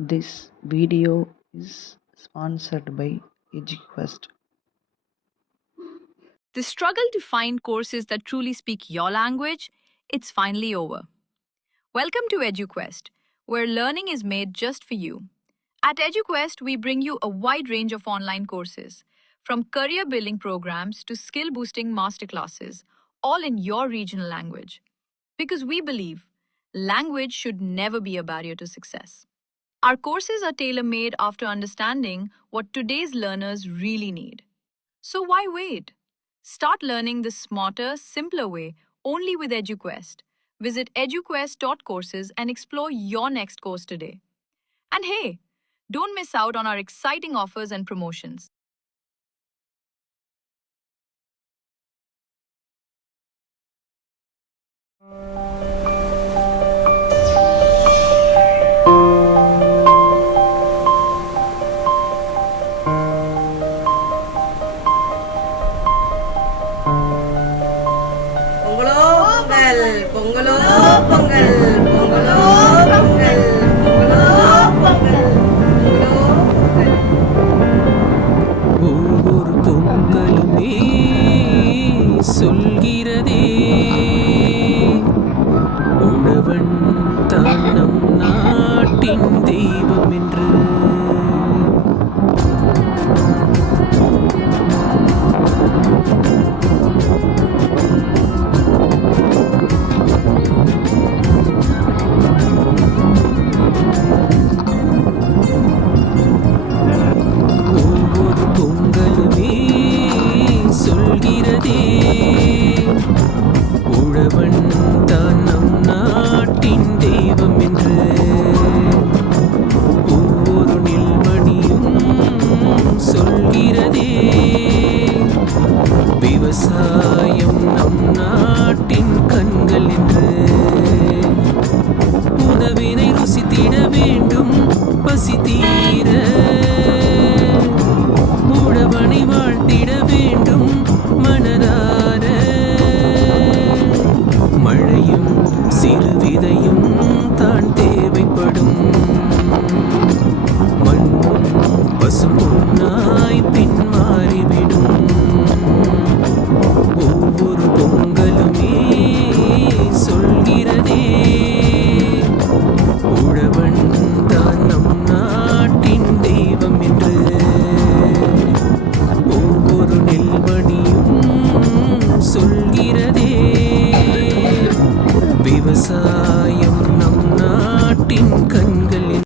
This video is sponsored by EduQuest. The struggle to find courses that truly speak your language, it's finally over. Welcome to EduQuest, where learning is made just for you. At EduQuest, we bring you a wide range of online courses, from career building programs to skill boosting masterclasses, all in your regional language. Because we believe language should never be a barrier to success. Our courses are tailor made after understanding what today's learners really need. So why wait? Start learning the smarter, simpler way only with EduQuest. Visit eduquest.courses and explore your next course today. And hey, don't miss out on our exciting offers and promotions. பொங்கலோ பொங்கல் பொங்கலோ பொங்கல் பொங்கலோ பொங்கல் பொங்கலோ பொங்கல். ஒவ்வொரு பொங்கலுமே சொல்கிறதே உழவன் தான் நம் நாட்டின் தெய்வம் என்று. ஒவ்வொரு பொங்கலுமே சொல்கிறதே உழவன் தான் நம் நாட்டின் தெய்வம் என்று. ஒவ்வொரு நெல்மணியும் சொல்கிறதே விவசாயம் நம் நாட்டின் கண்கள் என்று. உணவினை ருசித்திட வேண்டும் பசி தீர